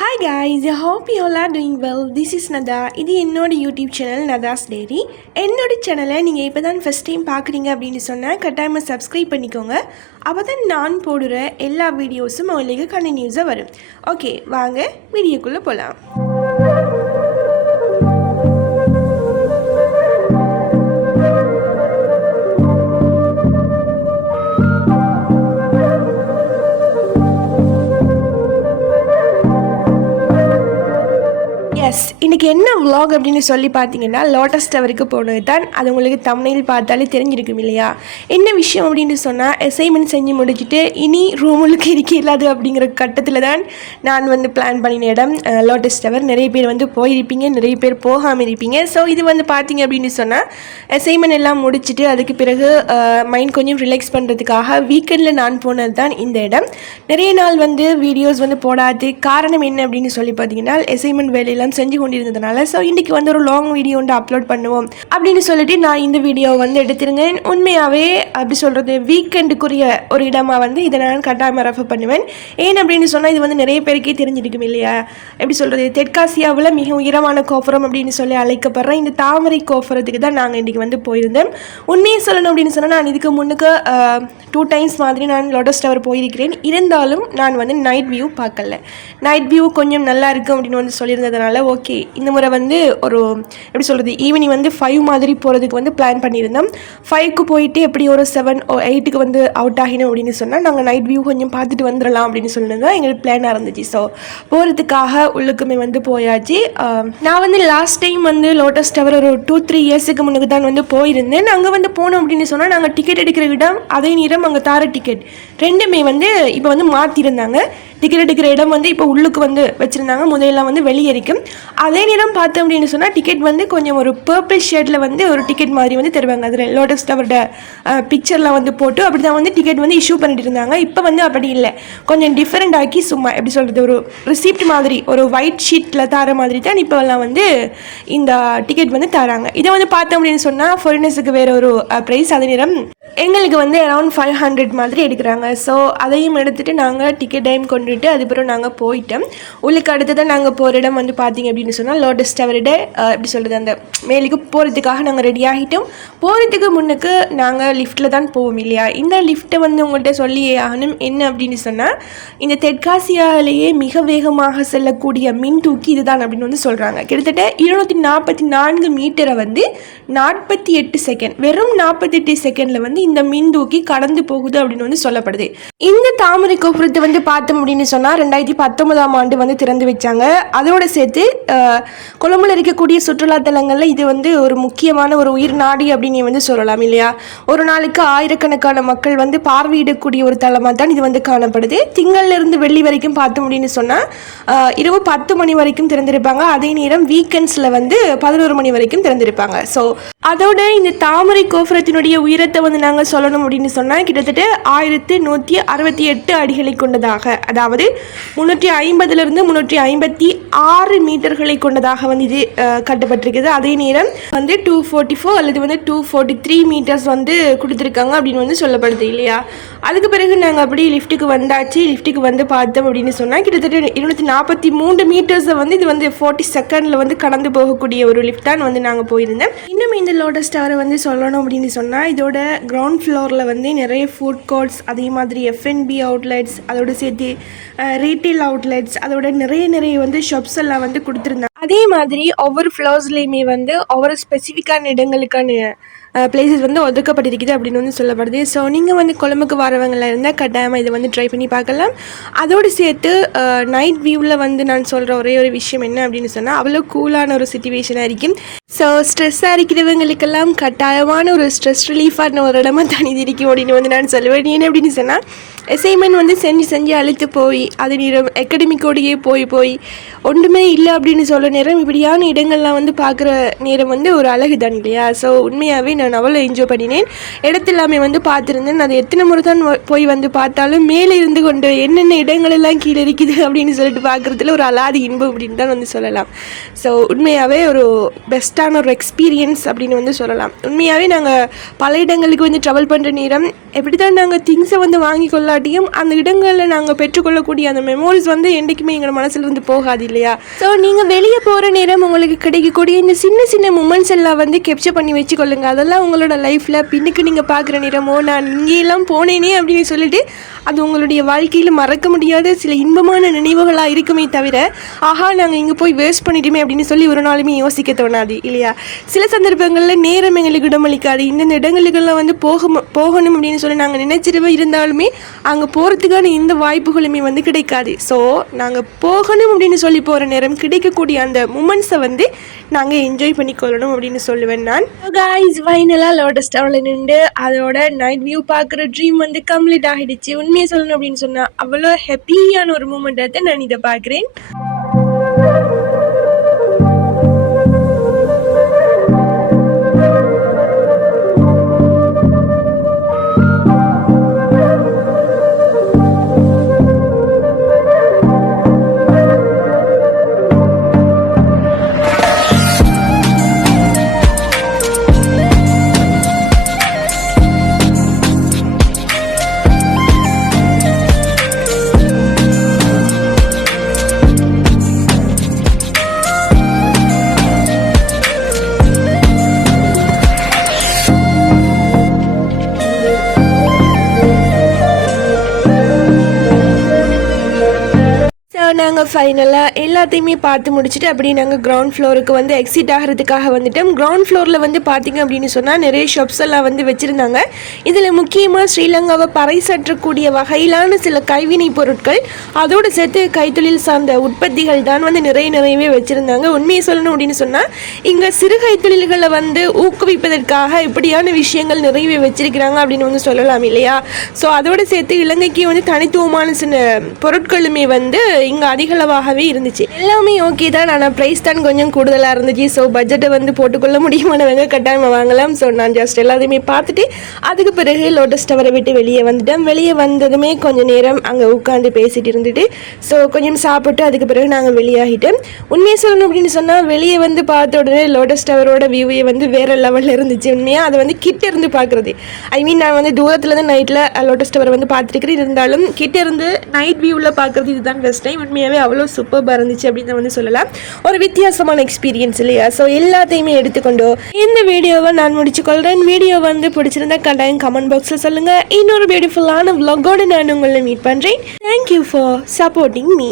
Hi guys, I hope you all are doing well. This is Nada. இது என்னோட YouTube channel நதாஸ் dairy. என்னோட சேனலை நீங்கள் இப்போ தான் ஃபஸ்ட் டைம் பார்க்குறீங்க அப்படின்னு சொன்னால் கட்டாயமாக சப்ஸ்கிரைப் பண்ணிக்கோங்க. அப்போ தான் நான் போடுற எல்லா வீடியோஸும் உங்களுக்கு கண்டினியூஸாக வரும். ஓகே, வாங்க வீடியோக்குள்ளே போகலாம். இன்றைக்கி என்ன விலாக் அப்படின்னு சொல்லி பார்த்தீங்கன்னா லோட்டஸ் டவருக்கு போனது தான். அது உங்களுக்கு தமிழில் பார்த்தாலே தெரிஞ்சிருக்கும் இல்லையா. என்ன விஷயம் அப்படின்னு சொன்னால் அசைன்மெண்ட் செஞ்சு முடிச்சுட்டு இனி ரூமுக்கு இருக்க இல்லாது அப்படிங்கிற கட்டத்தில் தான் நான் பிளான் பண்ணின இடம் லோட்டஸ் டவர். நிறைய பேர் போயிருப்பீங்க, நிறைய பேர் போகாமல் இருப்பீங்க. ஸோ இது பார்த்தீங்க அப்படின்னு சொன்னால் அசைன்மெண்ட் எல்லாம் முடிச்சுட்டு அதுக்கு பிறகு மைண்ட் கொஞ்சம் ரிலாக்ஸ் பண்ணுறதுக்காக வீக்கெண்டில் நான் போனது தான் இந்த இடம். நிறைய நாள் வீடியோஸ் போடாது. காரணம் என்ன அப்படின்னு சொல்லி பார்த்தீங்கன்னா அசைன்மெண்ட் வேலையெல்லாம் செஞ்சு கொண்டிருந்ததுனால ஸோ இன்றைக்கி ஒரு லாங் வீடியோ அப்லோட் பண்ணுவோம் அப்படின்னு சொல்லிட்டு நான் இந்த வீடியோ எடுத்திருந்தேன். உண்மையாகவே அப்படி சொல்கிறது வீக்கெண்டுக்குரிய ஒரு இடமாக இதை நான் கட்டாயமாக ரெஃபர் பண்ணுவேன். ஏன் அப்படின்னு சொன்னால் இது நிறைய பேருக்கே தெரிஞ்சிருக்கும் இல்லையா. எப்படி சொல்கிறது, தெற்காசியாவில் மிக உயரமான கோபுரம் அப்படின்னு சொல்லி அழைக்கப்படுற இந்த தாமரை கோபுரத்துக்கு தான் நாங்கள் இன்றைக்கி போயிருந்தோம். உண்மையை சொல்லணும் அப்படின்னு சொன்னால் நான் இதுக்கு முன்னுக்கு 2 times மாதிரி நான் லோட்டஸ் டவர் போயிருக்கிறேன். இருந்தாலும் நான் நைட் வியூ பார்க்கல. நைட் வியூ கொஞ்சம் நல்லா இருக்கும் அப்படின்னு சொல்லியிருந்ததுனால ஓகே இந்த முறை ஒரு எப்படி சொல்கிறது ஈவினிங் 5 மாதிரி போகிறதுக்கு பிளான் பண்ணியிருந்தோம். 5க்கு போயிட்டு எப்படி ஒரு 7 or 8க்கு அவுட் ஆகினோம் அப்படின்னு சொன்னால் நாங்கள் நைட் வியூ கொஞ்சம் பார்த்துட்டு வந்துடலாம் அப்படின்னு சொன்னது தான் எங்களுக்கு பிளானாக இருந்துச்சு. ஸோ போகிறதுக்காக உள்ளுக்குமே போயாச்சு. நான் லாஸ்ட் டைம் லோட்டஸ் டவர் ஒரு 2-3 இயர்ஸுக்கு முன்னுக்கு தான் போயிருந்தேன். அங்கே போனோம் அப்படின்னு சொன்னால் நாங்கள் டிக்கெட் எடுக்கிற இடம் அதே நேரம் அங்கே தார டிக்கெட் ரெண்டுமே இப்போ மாற்றிருந்தாங்க. டிக்கெட் எடுக்கிற இடம் இப்போ உள்ளுக்கு வச்சுருந்தாங்க. முதலெல்லாம் வெளியே இருக்கும். அதே நேரம் பார்த்தோம் அப்படின்னு சொன்னால் டிக்கெட் கொஞ்சம் ஒரு பர்பிள் ஷேடில் ஒரு டிக்கெட் மாதிரி தருவாங்க. அதில் லோட்டஸ் டவரோட பிக்சர்லாம் போட்டு அப்படி தான் டிக்கெட் இஷ்யூ பண்ணிட்டு இருந்தாங்க. இப்போ அப்படி இல்லை, கொஞ்சம் டிஃப்ரெண்ட் ஆக்கி சும்மா எப்படி சொல்கிறது ஒரு ரிசிப்ட் மாதிரி ஒரு ஒயிட் ஷீட்டில் தர மாதிரி தான் இப்போல்லாம் இந்த டிக்கெட் தராங்க. இதை பார்த்தோம் அப்படின்னு சொன்னால் ஃபாரினர்ஸுக்கு வேறு ஒரு ப்ரைஸ். அதே நேரம் எங்களுக்கு அரௌண்ட் 500 மாதிரி எடுக்கிறாங்க. ஸோ அதையும் எடுத்துகிட்டு நாங்கள் டிக்கெட் டைம் கொண்டுட்டு அதுக்கப்புறம் நாங்கள் போயிட்டோம். உள்ளுக்கு அடுத்ததான் நாங்கள் போகிற இடம் பார்த்தீங்க அப்படின்னு சொன்னால் லோட்டஸ் டவரோட எப்படி சொல்கிறது அந்த மேலுக்கு போகிறதுக்காக நாங்கள் ரெடி ஆகிட்டோம். போகிறதுக்கு முன்னுக்கு நாங்கள் லிஃப்ட்டில் தான் போவோம் இல்லையா. இந்த லிஃப்ட்டை உங்கள்கிட்ட சொல்லி ஆகணும். என்ன அப்படின்னு சொன்னால் இந்த தெற்காசியாவிலேயே மிக வேகமாக செல்லக்கூடிய மின் தூக்கி இதுதான் அப்படின்னு சொல்கிறாங்க. கிட்டத்தட்ட 244 மீட்டரை 48 செகண்ட், வெறும் 48 செகண்டில் இந்த மின் தூக்கி கடந்து போகுது அப்படின்னு சொல்லப்படுது. இந்த தாமரை கோபுரத்தை பார்த்தோம் அப்படின்னு சொன்னால் 2019ஆம் ஆண்டு திறந்து வச்சாங்க. அதோட சேர்த்து கொழும்புல இருக்கக்கூடிய சுற்றுலாத்தலங்களில் இது ஒரு முக்கியமான ஒரு உயிர் நாடி அப்படின்னு சொல்லலாம் இல்லையா. ஒரு நாளுக்கு ஆயிரக்கணக்கான மக்கள் பார்வையிடக்கூடிய ஒரு தலமாக தான் இது காணப்படுது. திங்கள்லேருந்து வெள்ளி வரைக்கும் பார்த்தோம் அப்படின்னு சொன்னால் இரவு 10 மணி வரைக்கும் திறந்திருப்பாங்க. அதே நேரம் வீக்கெண்ட்ஸில் 11 மணி வரைக்கும் திறந்திருப்பாங்க. ஸோ அதோட இந்த தாமரை கோபுரத்தினுடைய உயரத்தை நாங்கள் சொல்லணும் அப்படின்னு சொன்னால் கிட்டத்தட்ட 1168 அடிகளை கொண்டதாக, அதாவது 350லிருந்து 356 மீட்டர்களை கொண்டதாக இது கட்டப்பட்டிருக்குது. அதே நேரம் 244 அல்லது 243 மீட்டர்ஸ் கொடுத்துருக்காங்க அப்படின்னு சொல்லப்படுது இல்லையா. அதுக்கு பிறகு நாங்கள் அப்படி லிஃப்ட்டுக்கு வந்தாச்சு. லிஃப்ட்டுக்கு பார்த்தோம் அப்படின்னு சொன்னால் கிட்டத்தட்ட 243 மீட்டர்ஸை இது 40 செகண்டில் கடந்து போகக்கூடிய ஒரு லிஃப்ட் தான் நாங்கள் போயிருந்தோம். இன்னும் இந்த லோட்டஸ் டவரை சொல்லணும் அப்படின்னு சொன்னால் இதோட கிரவுண்ட் ஃப்ளோரில் நிறைய ஃபுட் கோர்ட்ஸ், அதே மாதிரி F&B அவுட்லெட்ஸ், அதோட சேர்த்து ரீட்டைல் அவுட்லெட்ஸ், அதோட நிறைய ஷாப்ஸ் எல்லாம் கொடுத்துருந்தாங்க. அதே மாதிரி ஒவ்வொரு ஃப்ளோர்ஸ்லேயுமே ஒவ்வொரு ஸ்பெசிஃபிக்கான இடங்களுக்கான பிளேசஸ் ஒதுக்கப்பட்டிருக்குது அப்படின்னு சொல்லப்படுது. ஸோ நீங்கள் கொழும்புக்கு வரவங்களாக இருந்தால் கட்டாயமாக இதை ட்ரை பண்ணி பார்க்கலாம். அதோடு சேர்த்து நைட் வியூவில் நான் சொல்கிற ஒரே ஒரு விஷயம் என்ன அப்படின்னு சொன்னால் அவ்வளோ கூலான ஒரு சிச்சுவேஷனாக இருக்கும். ஸோ ஸ்ட்ரெஸ்ஸாக இருக்கிறவங்களுக்கெல்லாம் கட்டாயமான ஒரு ஸ்ட்ரெஸ் ரிலீஃபான ஒரு இடமா தான் இது இருக்கும் அப்படின்னு நான் சொல்லுவேன். ஏன்னு அப்படின்னு சொன்னால் அசைன்மெண்ட் செஞ்சு அழுத்து போய் அது நேரம் அகாடமிக்கோடையே போய் ஒன்றுமே இல்லை அப்படின்னு சொல்ல நேரம் இப்படியான இடங்கள்லாம் பார்க்குற நேரம் ஒரு அழகு தான் இல்லையா. ஸோ உண்மையாகவே நான் அவ்வளோ என்ஜாய் பண்ணினேன். இடத்தெல்லாமே பார்த்துருந்தேன். அது எத்தனை முறை தான் போய் பார்த்தாலும் மேலே இருந்து கொண்டு என்னென்ன இடங்கள் எல்லாம் கீழே இருக்குது அப்படின்னு சொல்லிட்டு பார்க்குறதுல ஒரு அலாதி இன்பம் அப்படின்னு தான் சொல்லலாம். ஸோ உண்மையாகவே ஒரு பெஸ்ட்டான ஒரு எக்ஸ்பீரியன்ஸ் அப்படின்னு சொல்லலாம். உண்மையாகவே நாங்கள் பல இடங்களுக்கு ட்ராவல் பண்ணுற நேரம் எப்படி தான் நாங்கள் திங்ஸை வாங்கி கொள்ள காட்டியும் அந்த இடங்களில் நாங்கள் பெற்றுக்கொள்ளக்கூடிய அந்த மெமோரிஸ் வந்து என்றைக்குமே எங்கள் மனசுலேருந்து போகாது இல்லையா. ஸோ நீங்கள் வெளியே போகிற நேரம் உங்களுக்கு கிடைக்கக்கூடிய இந்த சின்ன சின்ன மூமெண்ட்ஸ் எல்லாம் வந்து கேப்சர் பண்ணி வச்சுக்கொள்ளுங்க. அதெல்லாம் உங்களோட லைஃப்பில் பின்னுக்கு நீங்கள் பார்க்குற நேரமோ நான் இங்கேயெல்லாம் போனேனே அப்படின்னு சொல்லிட்டு அது உங்களுடைய வாழ்க்கையில் மறக்க முடியாத சில இன்பமான நினைவுகளாக இருக்குமே தவிர ஆஹா நாங்கள் இங்கே போய் வேஸ்ட் பண்ணிட்டோமே அப்படின்னு சொல்லி ஒரு நாளுமே யோசிக்க தோணாது இல்லையா. சில சந்தர்ப்பங்களில் நேரம் எங்களுக்கு இடமளிக்காது. இந்தந்த இடங்களுக்கெல்லாம் வந்து போகணும் அப்படின்னு சொல்லி நாங்கள் நினைச்சிருவே இருந்தாலுமே அங்கே போகிறதுக்கான இந்த வாய்ப்புகளுமே வந்து கிடைக்காது. ஸோ நாங்கள் போகணும் அப்படின்னு சொல்லி போகிற நேரம் கிடைக்கக்கூடிய அந்த மூமெண்ட்ஸை வந்து நாங்கள் என்ஜாய் பண்ணிக்கொள்ளணும் அப்படின்னு சொல்லுவேன் நான். கைஸ் ஃபைனலாக லோட்டஸ் டவரில் நின்று அதோட நைட் வியூ பார்க்குற ட்ரீம் வந்து கம்ப்ளீட் ஆகிடுச்சு. உண்மையை சொல்லணும் அப்படின்னு சொன்னால் அவ்வளோ ஹாப்பியான ஒரு மூமெண்ட்டை நான் இதை பார்க்குறேன். நாங்கள் ஃபைனலாக எல்லாத்தையுமே பார்த்து முடிச்சுட்டு அப்படியே நாங்கள் கிரவுண்ட் ஃப்ளோருக்கு வந்து எக்ஸிட் ஆகிறதுக்காக வந்துட்டோம். கிரவுண்ட் ஃப்ளோரில் வந்து பார்த்திங்க அப்படின்னு சொன்னால் நிறைய ஷாப்ஸ் எல்லாம் வந்து வச்சுருந்தாங்க. இதில் முக்கியமாக ஸ்ரீலங்காவை பறைசாற்றக்கூடிய வகையிலான சில கைவினை பொருட்கள் அதோடு சேர்த்து கைத்தொழில் சார்ந்த உற்பத்திகள் தான் வந்து நிறையவே வச்சுருந்தாங்க. உண்மையை சொல்லணும் அப்படின்னு சொன்னால் இங்கே சிறு கைத்தொழில்களை வந்து ஊக்குவிப்பதற்காக இப்படியான விஷயங்கள் நிறையவே வச்சிருக்கிறாங்க அப்படின்னு வந்து சொல்லலாம் இல்லையா. ஸோ அதோடு சேர்த்து இலங்கைக்கு வந்து தனித்துவமான சில பொருட்களுமே வந்து இங்கே அதிகளவாகவே இருந்துச்சு. எல்லாமே ஓகே தான், ஆனால் ப்ரைஸ் தான் கொஞ்சம் கூடுதலாக இருந்துச்சு. ஸோ பட்ஜெட்டை வந்து போட்டுக்கொள்ள முடியுமானவங்க கட்டாயமாக வாங்கலாம். ஸோ நான் ஜஸ்ட் எல்லாத்தையுமே பார்த்துட்டு அதுக்கு பிறகு லோட்டஸ் டவரை விட்டு வெளியே வந்துட்டேன். வெளியே வந்ததுமே கொஞ்சம் நேரம் அங்கே உட்காந்து பேசிட்டு இருந்துட்டு ஸோ கொஞ்சம் சாப்பிட்டு அதுக்கு பிறகு நாங்கள் வெளியாகிட்டோம். உண்மையை சொல்லணும் அப்படின்னு சொன்னால் வெளியே வந்து பார்த்த உடனே லோட்டஸ் டவரோட வியூவே வந்து வேறு லெவலில் இருந்துச்சு. உண்மையாக அதை வந்து கிட்ட இருந்து பார்க்குறது, ஐ மீன் நான் வந்து தூரத்துலேருந்து நைட்டில் லோட்டஸ் டவரை வந்து பார்த்துருக்கிறேன், இருந்தாலும் கிட்ட இருந்து நைட் வியூவில் பார்க்குறது இதுதான் ஃபஸ்ட் டைம். உண்மையாகவே அவ்வளோ சூப்பராக இருந்துச்சு அப்படின்னு வந்து சொல்லலாம். ஒரு வித்தியாசமான எக்ஸ்பீரியன்ஸ் இல்லையா. ஸோ எல்லாத்தையுமே எடுத்துக்கொண்டோ இந்த வீடியோவை நான் முடிச்சுக்கொள்கிறேன். வீடியோ வந்து பிடிச்சிருந்தா கட்டாயம் கமெண்ட் பாக்ஸில் சொல்லுங்கள். இன்னொரு பியூட்டிஃபுல்லான vlog-ஓடு நான் உங்களை மீட் பண்ணுறேன். Thank you for supporting me.